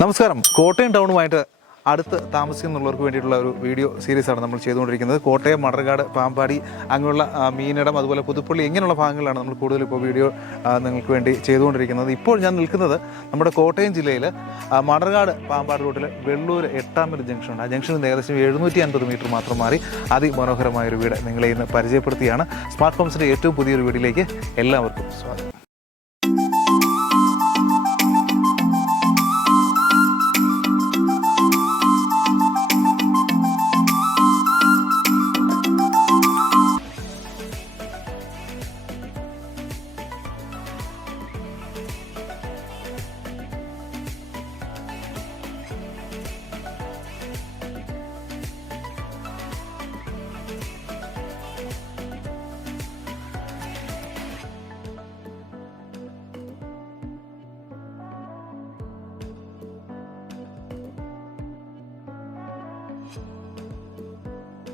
നമസ്കാരം. കോട്ടയം ടൗണുമായിട്ട് അടുത്ത് താമസിക്കുന്നുള്ളവർക്ക് വേണ്ടിയിട്ടുള്ള ഒരു വീഡിയോ സീരീസാണ് നമ്മൾ ചെയ്തുകൊണ്ടിരിക്കുന്നത്. കോട്ടയം മടർകാട് പാമ്പാടി അങ്ങനെയുള്ള മീനടം അതുപോലെ പുതുപ്പള്ളി ഇങ്ങനെയുള്ള ഭാഗങ്ങളാണ് നമ്മൾ കൂടുതൽ ഇപ്പോൾ വീഡിയോ നിങ്ങൾക്ക് വേണ്ടി ചെയ്തുകൊണ്ടിരിക്കുന്നത്. ഇപ്പോൾ ഞാൻ നിൽക്കുന്നത് നമ്മുടെ കോട്ടയം ജില്ലയിൽ മടർകാട് പാമ്പാട് റൂട്ടിൽ വെള്ളൂർ എട്ടാമത് ജംഗ്ഷനുണ്ട് ആ ജംഗ്ഷനിൽ നിന്ന് ഏകദേശം എഴുന്നൂറ്റി അൻപത് മീറ്റർ മാത്രം മാറി അതിമനോഹരമായ ഒരു വീട് നിങ്ങളെ ഇന്ന് പരിചയപ്പെടുത്തിയാണ്. സ്മാർട്ട് ഫോംസിന്റെ ഏറ്റവും പുതിയൊരു വീടിലേക്ക് എല്ലാവർക്കും സ്വാഗതം.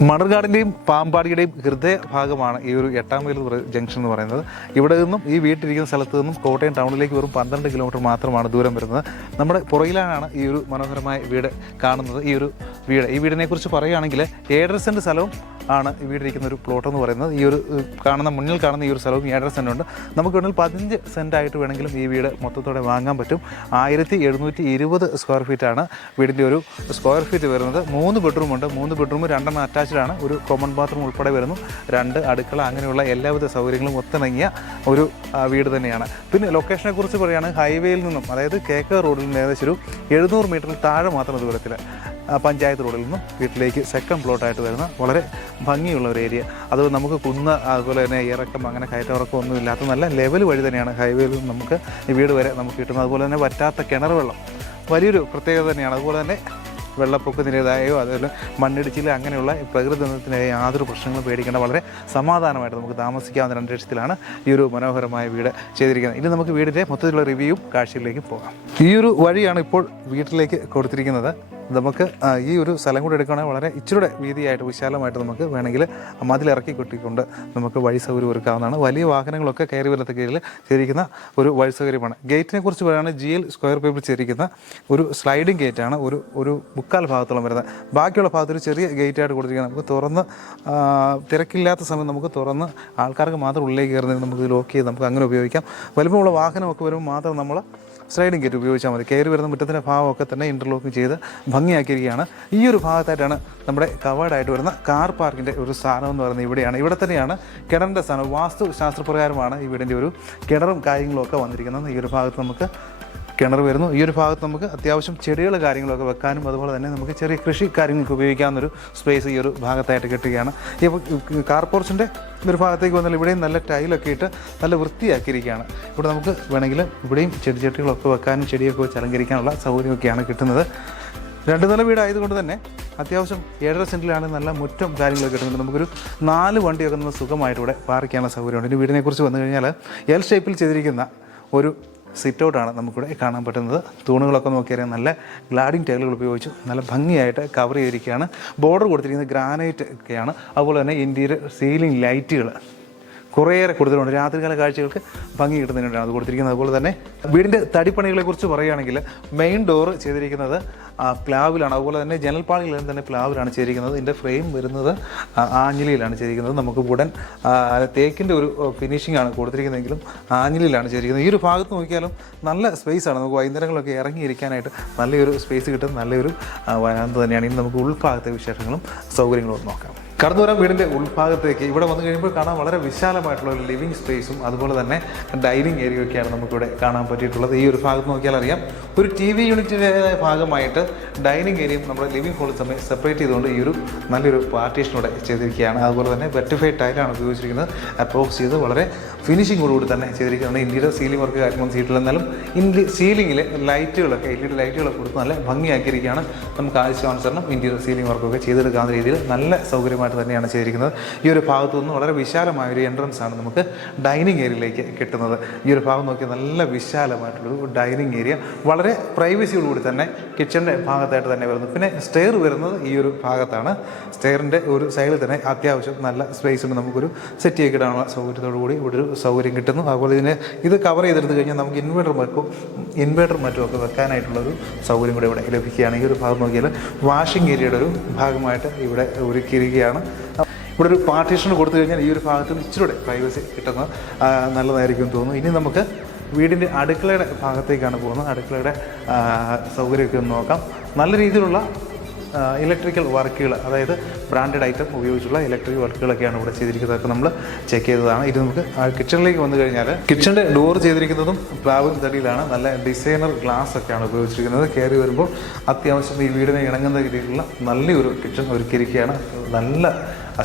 മണർകാടിന്റെയും പാമ്പാടിയുടെയും ഹൃദയഭാഗമാണ് ഈ ഒരു എട്ടാം മൈൽ ജംഗ്ഷൻ എന്ന് പറയുന്നത്. ഇവിടെ നിന്നും ഈ വീട്ടിലിരിക്കുന്ന സ്ഥലത്ത് നിന്നും കോട്ടയം ടൗണിലേക്ക് വെറും പന്ത്രണ്ട് കിലോമീറ്റർ മാത്രമാണ് ദൂരം വരുന്നത്. നമ്മുടെ പുറയിലാണ് ഈ ഒരു മനോഹരമായ വീട് കാണുന്നത്. ഈ ഒരു വീട്. ഈ വീടിനെക്കുറിച്ച് പറയുകയാണെങ്കിൽ ഏഴര സെന്റ് സ്ഥലവും ആണ് വീടിരിക്കുന്ന ഒരു പ്ലോട്ട് എന്ന് പറയുന്നത്. ഈ ഒരു കാണുന്ന മുന്നിൽ കാണുന്ന ഈ ഒരു സ്ഥലവും ഏഴര സെന്റ് ഉണ്ട്. നമുക്ക് വേണമെങ്കിൽ പതിനഞ്ച് സെന്റ് ആയിട്ട് വേണമെങ്കിലും ഈ വീട് മൊത്തത്തോടെ വാങ്ങാൻ പറ്റും. ആയിരത്തി എഴുന്നൂറ്റി ഇരുപത് സ്ക്വയർ ഫീറ്റാണ് വീടിന്റെ ഒരു സ്ക്വയർ ഫീറ്റ് വരുന്നത്. മൂന്ന് ബെഡ്റൂം ഉണ്ട്. മൂന്ന് ബെഡ്റൂം രണ്ടെണ്ണം അറ്റാച്ച്ഡ് ആണ്. ഒരു കോമൺ ബാത്റൂം ഉൾപ്പെടെ വരുന്നു. രണ്ട് അടുക്കള അങ്ങനെയുള്ള എല്ലാവിധ സൗകര്യങ്ങളും ഒത്തിണങ്ങിയ ഒരു വീട് തന്നെയാണ്. പിന്നെ ലൊക്കേഷനെ കുറിച്ച് പറയുകയാണെങ്കിൽ ഹൈവേയിൽ നിന്നും അതായത് കേക്ക റോഡിൽ നിന്ന് ഏകദേശം ഒരു എഴുന്നൂറ് മീറ്ററിൽ താഴെ മാത്രം ദൂരത്തിൽ പഞ്ചായത്ത് റോഡിൽ നിന്നും വീട്ടിലേക്ക് സെക്കൻഡ് പ്ലോട്ടായിട്ട് വരുന്ന വളരെ ഭംഗിയുള്ള ഒരു ഏരിയ അത് നമുക്ക് കുന്ന് അതുപോലെ തന്നെ ഇറക്കം അങ്ങനെ കയറ്റമിറക്കം ഒന്നും ഇല്ലാത്ത നല്ല ലെവൽ വഴി തന്നെയാണ് ഹൈവേയിൽ നിന്ന് നമുക്ക് ഈ വീട് വരെ നമുക്ക് കിട്ടുന്നത്. അതുപോലെ തന്നെ വറ്റാത്ത കിണർ വെള്ളം. വലിയൊരു പ്രത്യേകത തന്നെയാണ്. അതുപോലെ തന്നെ വെള്ളപ്പൊക്കത്തിന്റെതായോ അതുപോലെ മണ്ണിടിച്ചിൽ അങ്ങനെയുള്ള പ്രകൃതി ദുരന്തത്തിനായി യാതൊരു പ്രശ്നങ്ങളും പേടിക്കേണ്ട വളരെ സമാധാനമായിട്ട് നമുക്ക് താമസിക്കാവുന്ന അന്തരീക്ഷത്തിലാണ് ഈ ഒരു മനോഹരമായ വീട് ചെയ്തിരിക്കുന്നത്. ഇനി നമുക്ക് വീടിന്റെ മൊത്തത്തിലുള്ള റിവ്യൂ കാഴ്ചയിലേക്ക് പോകാം. ഈ ഒരു വഴിയാണ് ഇപ്പോൾ വീട്ടിലേക്ക് കൊടുത്തിരിക്കുന്നത്. നമുക്ക് ഈ ഒരു സ്ഥലം കൂടെ എടുക്കുകയാണെങ്കിൽ വളരെ ഇച്ചിരൂടെ വീതിയായിട്ട് വിശാലമായിട്ട് നമുക്ക് വേണമെങ്കിൽ മതിലിറക്കി കൊട്ടിക്കൊണ്ട് നമുക്ക് വഴി സൗകര്യം ഒരുക്കാവുന്നതാണ്. വലിയ വാഹനങ്ങളൊക്കെ കയറി വരുന്ന കീഴിൽ ചെയ്തിരിക്കുന്ന ഒരു വഴി സൗകര്യമാണ്. ഗേറ്റിനെ കുറിച്ച് പറയുകയാണെങ്കിൽ ജി എൽ സ്ക്വയർ പേപ്പിൽ ചെയ്തിരിക്കുന്ന ഒരു സ്ലൈഡിംഗ് ഗേറ്റാണ് ഒരു ഒരു മുക്കാൽ ഭാഗത്തോളം വരുന്നത്. ബാക്കിയുള്ള ഭാഗത്ത് ഒരു ചെറിയ ഗേറ്റായിട്ട് കൊടുത്തിരിക്കുന്നത്. നമുക്ക് തുറന്ന് തിരക്കില്ലാത്ത സമയം നമുക്ക് തുറന്ന് ആൾക്കാർക്ക് മാത്രം ഉള്ളിലേക്ക് കയറുന്നതിന് നമുക്ക് ലോക്ക് ചെയ്ത് നമുക്ക് അങ്ങനെ ഉപയോഗിക്കാം. വലുപ്പമുള്ള വാഹനമൊക്കെ വരുമ്പോൾ മാത്രം നമ്മൾ സ്ലൈഡിംഗ് ഗേറ്റ് ഉപയോഗിച്ചാൽ മതി. കയറി വരുന്ന മുറ്റത്തിന്റെ ഭാഗമൊക്കെ തന്നെ ഇന്റർലോക്ക് ചെയ്ത് ഭംഗിയാക്കിയിരിക്കുകയാണ്. ഈ ഒരു ഭാഗത്തായിട്ടാണ് നമ്മുടെ കവേർഡായിട്ട് വരുന്ന കാർ പാർക്കിന്റെ ഒരു സ്ഥാനം എന്ന് പറയുന്നത് ഇവിടെയാണ്. ഇവിടെ തന്നെയാണ് കിണറിന്റെ സ്ഥാനം. വാസ്തു ശാസ്ത്രപ്രകാരമാണ് ഈ വീടിന്റെ ഒരു കിണറും കാര്യങ്ങളും ഒക്കെ വന്നിരിക്കുന്നത്. ഈ ഒരു ഭാഗത്ത് നമുക്ക് കിണർ വരുന്നു. ഈ ഒരു ഭാഗത്ത് നമുക്ക് അത്യാവശ്യം ചെടികൾ കാര്യങ്ങളൊക്കെ വെക്കാനും അതുപോലെ തന്നെ നമുക്ക് ചെറിയ കൃഷി കാര്യങ്ങൾക്ക് ഉപയോഗിക്കാവുന്നൊരു സ്പേസ് ഈ ഒരു ഭാഗത്തായിട്ട് കിട്ടുകയാണ്. ഈ കാർ പോർച്ചിന്റെ ഒരു ഭാഗത്തേക്ക് വന്നാൽ ഇവിടെയും നല്ല ടൈലൊക്കെ ഇട്ട് നല്ല വൃത്തിയാക്കിയിരിക്കുകയാണ്. ഇവിടെ നമുക്ക് വേണമെങ്കിൽ ഇവിടെയും ചെടി ചെടിച്ചട്ടികളൊക്കെ വെക്കാനും ചെടിയൊക്കെ വെച്ച് അലങ്കരിക്കാനുള്ള സൗകര്യമൊക്കെയാണ് കിട്ടുന്നത്. രണ്ട് നില വീടായതുകൊണ്ട് തന്നെ അത്യാവശ്യം ഏഴര സെന്റിലാണ് നല്ല മുറ്റം കാര്യങ്ങളൊക്കെ കിട്ടുന്നത്. നമുക്കൊരു നാല് വണ്ടിയൊക്കെ നമ്മൾ സുഖമായിട്ട് ഇവിടെ ചെയ്യാനുള്ള സൗകര്യമുണ്ട്. ഇനി വീടിനെക്കുറിച്ച് വന്നു കഴിഞ്ഞാൽ എൽ ഷേപ്പിൽ ചെയ്തിരിക്കുന്ന ഒരു സിറ്റ് ഔട്ടാണ് നമുക്കിവിടെ കാണാൻ പറ്റുന്നത്. തൂണുകളൊക്കെ നോക്കിയാൽ നല്ല ഗ്ലാഡിംഗ് ടൈലുകൾ ഉപയോഗിച്ച് നല്ല ഭംഗിയായിട്ട് കവർ ചെയ്തിരിക്കുകയാണ്. ബോർഡർ കൊടുത്തിരിക്കുന്നത് ഗ്രാനൈറ്റ് ഒക്കെയാണ്. അതുപോലെ തന്നെ ഇന്റീരിയർ സീലിംഗ് ലൈറ്റുകൾ കുറേയേറെ കൊടുത്തിട്ടുണ്ട്. രാത്രികാല കാഴ്ചകൾക്ക് ഭംഗി കിട്ടുന്നതിനാണ് അത് കൊടുത്തിരിക്കുന്നത്. അതുപോലെ തന്നെ വീടിന്റെ തടിപ്പണികളെക്കുറിച്ച് പറയുകയാണെങ്കിൽ മെയിൻ ഡോർ ചെയ്തിരിക്കുന്നത് പ്ലാവിലാണ്. അതുപോലെ തന്നെ ജനൽപ്പാളികളിലും തന്നെ പ്ലാവിലാണ് ചെയ്തിരിക്കുന്നത്. ഇതിന്റെ ഫ്രെയിം വരുന്നത് ആഞ്ഞിലിയിലാണ് ചെയ്തിരിക്കുന്നത്. നമുക്ക് ആ, തേക്കിന്റെ ഒരു ഫിനിഷിംഗ് ആണ് കൊടുത്തിരിക്കുന്നതെങ്കിലും ആഞ്ഞിലിയിലാണ് ചെയ്തിരിക്കുന്നത്. ഈ ഒരു ഭാഗത്ത് നോക്കിയാലും നല്ല സ്പേസ് ആണ്. നമുക്ക് വൈകുന്നേരങ്ങളൊക്കെ ഇറങ്ങിയിരിക്കാനായിട്ട് നല്ലൊരു സ്പേസ് കിട്ടും. നല്ലൊരു വരാന്ത തന്നെയാണ്. ഇനി നമുക്ക് ഉൾഭാഗത്തെ വിശേഷങ്ങളും സൗകര്യങ്ങളും നോക്കാം. കടന്നു വരാൻ വീടിന്റെ ഉൾഭാഗത്തേക്ക് ഇവിടെ വന്നു കഴിയുമ്പോൾ കാണാൻ വളരെ വിശാലമായിട്ടുള്ള ഒരു ലിവിങ് സ്പേസും അതുപോലെ തന്നെ ഡൈനിങ് ഏരിയയൊക്കെയാണ് നമുക്കിവിടെ കാണാൻ പറ്റിയിട്ടുള്ളത്. ഈ ഒരു ഭാഗത്ത് നോക്കിയാൽ അറിയാം. ഒരു ടി വി യൂണിറ്റിന്റെ ഭാഗമായിട്ട് ഡൈനിങ് ഏരിയയും നമ്മുടെ ലിവിങ് ഹോളും തമ്മിൽ സെപ്പറേറ്റ് ചെയ്തുകൊണ്ട് ഈ ഒരു നല്ലൊരു പാർട്ടീഷനോടെ ചെയ്തിരിക്കുകയാണ്. അതുപോലെ തന്നെ വെറ്റിഫൈഡ് ടൈലാണ് ഉപയോഗിച്ചിരിക്കുന്നത്. അപ്രോക്സ് ചെയ്ത് വളരെ ഫിനിഷിങ്ങോടുകൂടി തന്നെ ചെയ്തിരിക്കുകയാണ്. ഇന്ത്യയുടെ സീലിംഗ് വർക്ക് കാര്യമൊന്നും ചെയ്തിട്ടില്ല. എന്നാലും ഇന്ത്യ സീലിംഗിലെ ലൈറ്റുകളൊക്കെ എൽ ലൈറ്റുകളൊക്കെ കൊടുത്ത് നല്ല ഭംഗിയാക്കിയിരിക്കുകയാണ്. നമുക്ക് ആവശ്യാനുസരണം ഇന്ത്യയുടെ സീലിംഗ് വർക്കൊക്കെ ചെയ്തെടുക്കാവുന്ന രീതിയിൽ നല്ല സൗകര്യമായിട്ട് തന്നെയാണ് ചെയ്തിരിക്കുന്നത്. ഈ ഒരു ഭാഗത്തു നിന്ന് വളരെ വിശാലമായ ഒരു എൻട്രൻസ് ആണ് നമുക്ക് ഡൈനിങ് ഏരിയയിലേക്ക് കിട്ടുന്നത്. ഈ ഒരു ഭാഗം നോക്കിയാൽ നല്ല വിശാലമായിട്ടുള്ളൊരു ഡൈനിങ് ഏരിയ വളരെ പ്രൈവസിയോടുകൂടി തന്നെ കിച്ചണിന്റെ ഭാഗത്തായിട്ട് തന്നെ വരുന്നു. പിന്നെ സ്റ്റെയർ വരുന്നത് ഈ ഒരു ഭാഗത്താണ്. സ്റ്റെയറിന്റെ ഒരു സൈഡിൽ തന്നെ അത്യാവശ്യം നല്ല സ്പേസ് ഉണ്ട്. നമുക്കൊരു സെറ്റ് ചെയ്ത് ഇടാനുള്ള സൗകര്യത്തോടു കൂടി ഇവിടെ ഒരു സൗകര്യം കിട്ടുന്നു. അതുപോലെ ഇതിനെ ഇത് കവർ ചെയ്തെടുത്ത് കഴിഞ്ഞാൽ നമുക്ക് ഇൻവേർട്ടർ മറ്റും ഇൻവേർട്ടർ മറ്റും ഒക്കെ വെക്കാനായിട്ടുള്ളൊരു സൗകര്യം കൂടെ ഇവിടെ ലഭിക്കുകയാണ്. ഈ ഒരു ഭാഗം നോക്കിയാൽ വാഷിംഗ് ഏരിയയുടെ ഒരു ഭാഗമായിട്ട് ഇവിടെ ഒരുക്കിയിരിക്കുകയാണ്. ഇവിടെ ഒരു പാർട്ടീഷൻ കൊടുത്തു കഴിഞ്ഞാൽ ഈ ഒരു ഭാഗത്ത് നിന്ന് ഇച്ചിരി കൂടെ പ്രൈവസി കിട്ടുന്നത് നല്ലതായിരിക്കും തോന്നുന്നു. ഇനി നമുക്ക് വീടിന്റെ അടുക്കളയുടെ ഭാഗത്തേക്കാണ് പോകുന്നത്. അടുക്കളയുടെ സൗകര്യമൊക്കെ ഒന്ന് നോക്കാം. നല്ല രീതിയിലുള്ള ഇലക്ട്രിക്കൽ വർക്കുകൾ അതായത് ബ്രാൻഡഡ് ഐറ്റം ഉപയോഗിച്ചുള്ള ഇലക്ട്രിക് വർക്കുകളൊക്കെയാണ് ഇവിടെ ചെയ്തിരിക്കുന്നതൊക്കെ നമ്മൾ ചെക്ക് ചെയ്തതാണ്. ഇത് നമുക്ക് കിച്ചണിലേക്ക് വന്നു കഴിഞ്ഞാൽ കിച്ചണിന്റെ ഡോർ ചെയ്തിരിക്കുന്നതും പ്ലാവ് തടിയിലാണ്. നല്ല ഡിസൈനർ ഗ്ലാസ് ഒക്കെയാണ് ഉപയോഗിച്ചിരിക്കുന്നത്. കയറി വരുമ്പോൾ അത്യാവശ്യം ഈ വീടിനെ ഇണങ്ങുന്ന രീതിയിലുള്ള നല്ലൊരു കിച്ചൺ ഒരുക്കിയിരിക്കുകയാണ്. നല്ല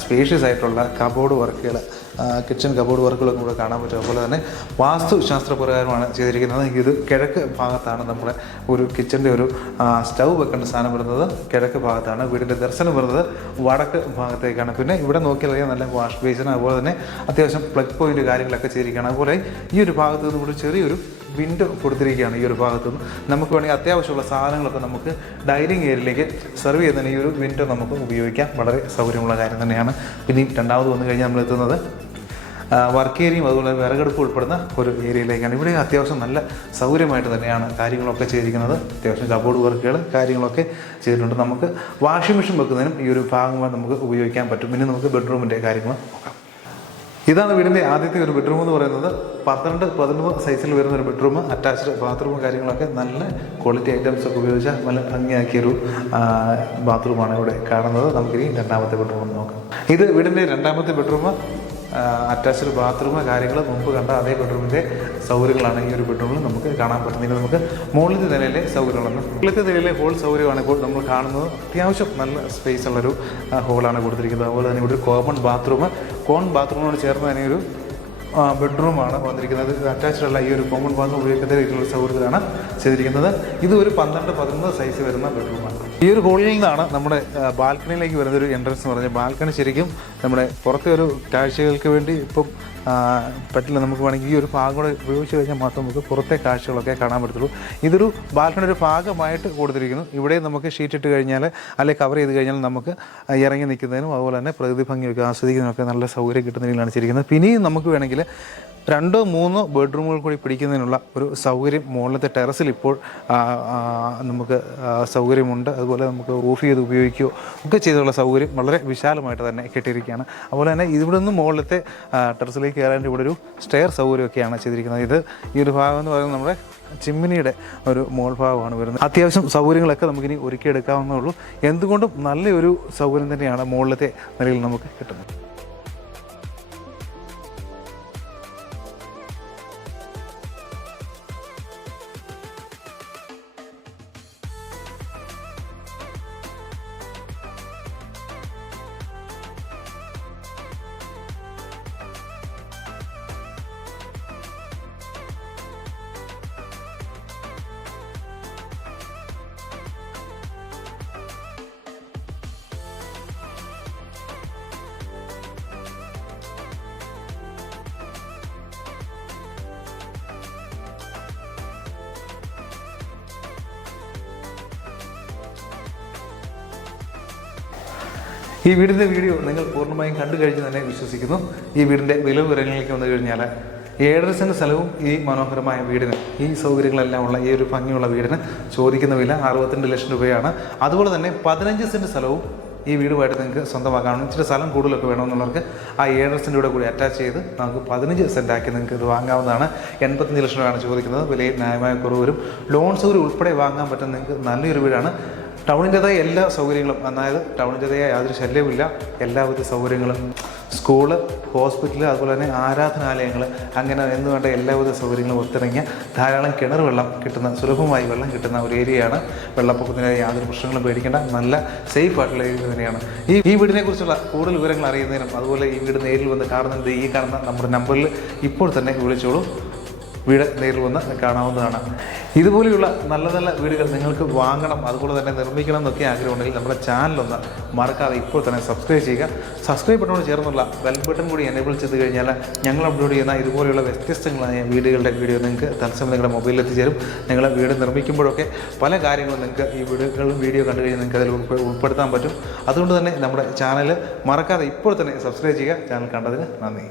സ്പേഷ്യസ് ആയിട്ടുള്ള കബോർഡ് വർക്കുകൾ കിച്ചൺ കബോർഡ് വർക്കുകളൊക്കെ ഇവിടെ കാണാൻ പറ്റും. അതുപോലെ തന്നെ വാസ്തുശാസ്ത്രപ്രകാരമാണ് ചെയ്തിരിക്കുന്നത്. ഇത് കിഴക്ക് ഭാഗത്താണ് നമ്മുടെ ഒരു കിച്ചന്റെ ഒരു സ്റ്റൗ വെക്കേണ്ട സ്ഥാനം വരുന്നത്. കിഴക്ക് ഭാഗത്താണ് വീടിന്റെ ദർശനം വരുന്നത്. വടക്ക് ഭാഗത്തേക്കാണ്. പിന്നെ ഇവിടെ നോക്കിയാൽ നല്ല വാഷ് ബേസിന് അതുപോലെ തന്നെ അത്യാവശ്യം പ്ലഗ് പോയിന്റ് കാര്യങ്ങളൊക്കെ ചെയ്തിരിക്കുകയാണ്. അതുപോലെ ഈ ഒരു ഭാഗത്ത് നിന്ന് കൂടി ചെറിയൊരു വിൻഡോ കൊടുത്തിരിക്കുകയാണ് ഈ ഒരു ഭാഗത്തു നിന്ന്. നമുക്ക് വേണമെങ്കിൽ അത്യാവശ്യമുള്ള സാധനങ്ങളൊക്കെ നമുക്ക് ഡൈനിങ് ഏരിയയിലേക്ക് സെർവ് ചെയ്യുന്നതിന് ഈ ഒരു വിൻഡോ നമുക്ക് ഉപയോഗിക്കാം. വളരെ സൗകര്യമുള്ള കാര്യം തന്നെയാണ്. പിന്നെ രണ്ടാമത് വന്നു കഴിഞ്ഞാൽ നമ്മൾ എത്തുന്നത് വർക്ക് ഏരിയയും അതുപോലെ വിറകെടുപ്പ് ഉൾപ്പെടുന്ന ഒരു ഏരിയയിലേക്കാണ്. ഇവിടെ അത്യാവശ്യം നല്ല സൗകര്യമായിട്ട് തന്നെയാണ് കാര്യങ്ങളൊക്കെ ചെയ്തിരിക്കുന്നത്. അത്യാവശ്യം കബോർഡ് വർക്കുകൾ കാര്യങ്ങളൊക്കെ ചെയ്തിട്ടുണ്ട്. നമുക്ക് വാഷിംഗ് മെഷീൻ വെക്കുന്നതിനും ഈ ഒരു ഭാഗങ്ങൾ നമുക്ക് ഉപയോഗിക്കാൻ പറ്റും. പിന്നെ നമുക്ക് ബെഡ്റൂമിന്റെ കാര്യങ്ങൾ നോക്കാം. ഇതാണ് വീടിന്റെ ആദ്യത്തെ ഒരു ബെഡ്റൂം എന്ന് പറയുന്നത്. പന്ത്രണ്ട് പതിനൊന്ന് സൈസിൽ വരുന്ന ഒരു ബെഡ്റൂം അറ്റാച്ച്ഡ് ബാത്റൂം കാര്യങ്ങളൊക്കെ നല്ല ക്വാളിറ്റി ഐറ്റംസ് ഒക്കെ ഉപയോഗിച്ച നല്ല ഭംഗിയാക്കിയൊരു ബാത്റൂമാണ് ഇവിടെ കാണുന്നത്. നമുക്കിനി രണ്ടാമത്തെ ബെഡ്റൂം നോക്കാം. ഇത് വീടിന്റെ രണ്ടാമത്തെ ബെഡ്റൂം അറ്റാച്ച്ഡ് ബാത്റൂം കാര്യങ്ങൾ മുമ്പ് കണ്ട അതേ ബെഡ്റൂമിന്റെ സൗകര്യങ്ങളാണ് ഈ ഒരു ബെഡ്റൂമിൽ നമുക്ക് കാണാൻ പറ്റുന്നത്. നമുക്ക് മുകളിലത്തെ നിലയിലെ സൗകര്യങ്ങളാണ് മുകളിലത്തെ നിലയിലെ ഹോൾ സൗകര്യമാണ് ഇപ്പോൾ നമ്മൾ കാണുന്നത്. അത്യാവശ്യം നല്ല സ്പേസ് ഉള്ളൊരു ഹോളാണ് കൊടുത്തിരിക്കുന്നത്. അതുപോലെ തന്നെ ഇവിടെ ഒരു കോമൺ ബാത്റൂം കോൺ ബാത്റൂമിനോട് ചേർന്ന് തന്നെ ഒരു ബെഡ്റൂമാണ് വന്നിരിക്കുന്നത്. അറ്റാച്ച്ഡ് അല്ല ഈ ഒരു കോമൺ ബാത്റൂം ഉപയോഗിക്കുന്ന രീതിയിലുള്ള സൗകര്യത്തിലാണ് ചെയ്തിരിക്കുന്നത്. ഇത് ഒരു പന്ത്രണ്ട് പതിനൊന്ന് സൈസ് വരുന്ന ബെഡ്റൂമാണ് ഈ ഒരു ഹോളിൽ നിന്നാണ് നമ്മുടെ ബാൽക്കണിയിലേക്ക് വരുന്ന ഒരു എൻട്രൻസ് എന്ന് പറഞ്ഞാൽ ബാൽക്കണി ശരിക്കും നമ്മുടെ പുറത്തെ ഒരു കാഴ്ചകൾക്ക് വേണ്ടി ഇപ്പം പറ്റില്ല നമുക്ക് വേണമെങ്കിൽ ഈ ഒരു ഭാഗം കൂടെ ഉപയോഗിച്ച് കഴിഞ്ഞാൽ മാത്രം നമുക്ക് പുറത്തെ കാഴ്ചകളൊക്കെ കാണാൻ പറ്റത്തുള്ളൂ. ഇതൊരു ബാൽക്കണി ഒരു ഭാഗമായിട്ട് കൊടുത്തിരിക്കുന്നു. ഇവിടെ നമുക്ക് ഷീറ്റ് ഇട്ട് കഴിഞ്ഞാൽ അല്ലെങ്കിൽ കവർ ചെയ്ത് കഴിഞ്ഞാൽ നമുക്ക് ഇറങ്ങി നിൽക്കുന്നതിനും അതുപോലെ തന്നെ പ്രകൃതി ഭംഗിയൊക്കെ ആസ്വദിക്കുന്നതിനൊക്കെ നല്ല സൗകര്യം കിട്ടുന്ന രീതിയിലാണ് ചെയ്തിരിക്കുന്നത് പിന്നെയും നമുക്ക് വേണമെങ്കിൽ രണ്ടോ മൂന്നോ ബെഡ്റൂമുകൾ കൂടി പിടിക്കുന്നതിനുള്ള ഒരു സൗകര്യം മുകളിലത്തെ ടെറസിൽ ഇപ്പോൾ നമുക്ക് സൗകര്യമുണ്ട്. അതുപോലെ നമുക്ക് റൂഫ് ചെയ്ത് ഉപയോഗിക്കുകയോ ഒക്കെ ചെയ്തുള്ള സൗകര്യം വളരെ വിശാലമായിട്ട് തന്നെ കെട്ടിയിരിക്കുകയാണ്. അതുപോലെ തന്നെ ഇവിടെ നിന്ന് മുകളിലത്തെ ടെറസിലേക്ക് കയറാൻ ഇവിടെ ഒരു സ്റ്റെയർ സൗകര്യമൊക്കെയാണ് ചെയ്തിരിക്കുന്നത്. ഇത് ഈ ഒരു ഭാഗം എന്ന് പറയുന്നത് നമ്മുടെ ചിമ്മിനിയുടെ ഒരു മോൾ ഭാഗമാണ് വരുന്നത്. അത്യാവശ്യം സൗകര്യങ്ങളൊക്കെ നമുക്കിനി ഒരുക്കിയെടുക്കാവുന്നേ ഉള്ളൂ. എന്തുകൊണ്ടും നല്ലൊരു സൗകര്യം തന്നെയാണ് മുകളിലത്തെ നിലയിൽ നമുക്ക് കിട്ടുന്നത്. ഈ വീടിന്റെ വീഡിയോ നിങ്ങൾ പൂർണമായും കണ്ടു കഴിഞ്ഞ് തന്നെ വിശ്വസിക്കുന്നു. ഈ വീടിന്റെ വില വിവരങ്ങളിലേക്ക് വന്നു കഴിഞ്ഞാൽ ഏഴര സെന്റ് സ്ഥലവും ഈ മനോഹരമായ വീടിന് ഈ സൗകര്യങ്ങളെല്ലാം ഉള്ള ഈ ഒരു ഭംഗിയുള്ള വീടിന് ചോദിക്കുന്ന വില അറുപത്തിരണ്ട് ലക്ഷം രൂപയാണ്. അതുപോലെ തന്നെ പതിനഞ്ച് സെന്റ് സ്ഥലവും ഈ വീടുമായിട്ട് നിങ്ങൾക്ക് സ്വന്തമാക്കാനും ഇച്ചിരി സ്ഥലം കൂടുതലൊക്കെ വേണമെന്നുള്ളവർക്ക് ആ ഏഴര കൂടെ കൂടി അറ്റാച്ച് ചെയ്ത് നമുക്ക് പതിനഞ്ച് സെന്റ് ആക്കി നിങ്ങൾക്ക് ഇത് വാങ്ങാവുന്നതാണ്. എൺപത്തഞ്ച് ലക്ഷം രൂപയാണ് ചോദിക്കുന്നത്. വിലയിൽ ന്യായമായ കുറവ് വരും. ലോൺ സൗകര്യം ഉൾപ്പെടെ വാങ്ങാൻ പറ്റുന്ന നിങ്ങൾക്ക് നല്ലൊരു വീടാണ്. ടൗണിന്റെതായ എല്ലാ സൗകര്യങ്ങളും അതായത് ടൗണിന്റെതായ യാതൊരു ശല്യവുമില്ല. എല്ലാവിധ സൗകര്യങ്ങളും സ്കൂൾ ഹോസ്പിറ്റൽ അതുപോലെ തന്നെ ആരാധനാലയങ്ങൾ അങ്ങനെ എന്ന് വേണ്ട എല്ലാവിധ സൗകര്യങ്ങളും ഒത്തിറങ്ങിയ ധാരാളം കിണർ വെള്ളം കിട്ടുന്ന സുലഭമായി വെള്ളം കിട്ടുന്ന ഒരു ഏരിയയാണ് വെള്ളപ്പൊക്കത്തിന് യാതൊരു പ്രശ്നങ്ങളും പേടിക്കേണ്ട നല്ല സേഫ് ആയിട്ടുള്ള ഏരിയ തന്നെയാണ്. ഈ ഈ വീടിനെ കുറിച്ചുള്ള കൂടുതൽ വിവരങ്ങൾ അറിയുന്നതിനും അതുപോലെ ഈ വീട് നേരിൽ വന്ന് കാണുന്നത് ഈ കാണുന്ന നമ്മുടെ നമ്പറിൽ ഇപ്പോൾ തന്നെ വിളിച്ചോളൂ. വീട് നേരിൽ വന്ന് കാണാവുന്നതാണ്. ഇതുപോലെയുള്ള നല്ല നല്ല വീടുകൾ നിങ്ങൾക്ക് വാങ്ങണം അതുപോലെ തന്നെ നിർമ്മിക്കണം എന്നൊക്കെ ആഗ്രഹമുണ്ടെങ്കിൽ നമ്മുടെ ചാനലൊന്ന് മറക്കാതെ ഇപ്പോൾ തന്നെ സബ്സ്ക്രൈബ് ചെയ്യുക. സബ്സ്ക്രൈബ് ബട്ടണോട് ചേർന്നുള്ള ബെൽ ബട്ടൺ കൂടി എനേബിൾ ചെയ്ത് കഴിഞ്ഞാൽ ഞങ്ങൾ അപ്ലോഡ് ചെയ്യുന്ന ഇതുപോലെയുള്ള വ്യത്യസ്തങ്ങളായ വീടുകളുടെ വീഡിയോ നിങ്ങൾക്ക് തത്സമയം നിങ്ങളുടെ മൊബൈലിൽ എത്തിച്ചേരും. നിങ്ങൾ വീട് നിർമ്മിക്കുമ്പോഴൊക്കെ പല കാര്യങ്ങളും നിങ്ങൾക്ക് ഈ വീടുകളും വീഡിയോ കണ്ടു കഴിഞ്ഞാൽ നിങ്ങൾക്ക് അതിൽ ഉൾപ്പെടുത്താൻ പറ്റും. അതുകൊണ്ട് തന്നെ നമ്മുടെ ചാനൽ മറക്കാതെ ഇപ്പോൾ തന്നെ സബ്സ്ക്രൈബ് ചെയ്യുക. ചാനൽ കണ്ടതിന് നന്ദി.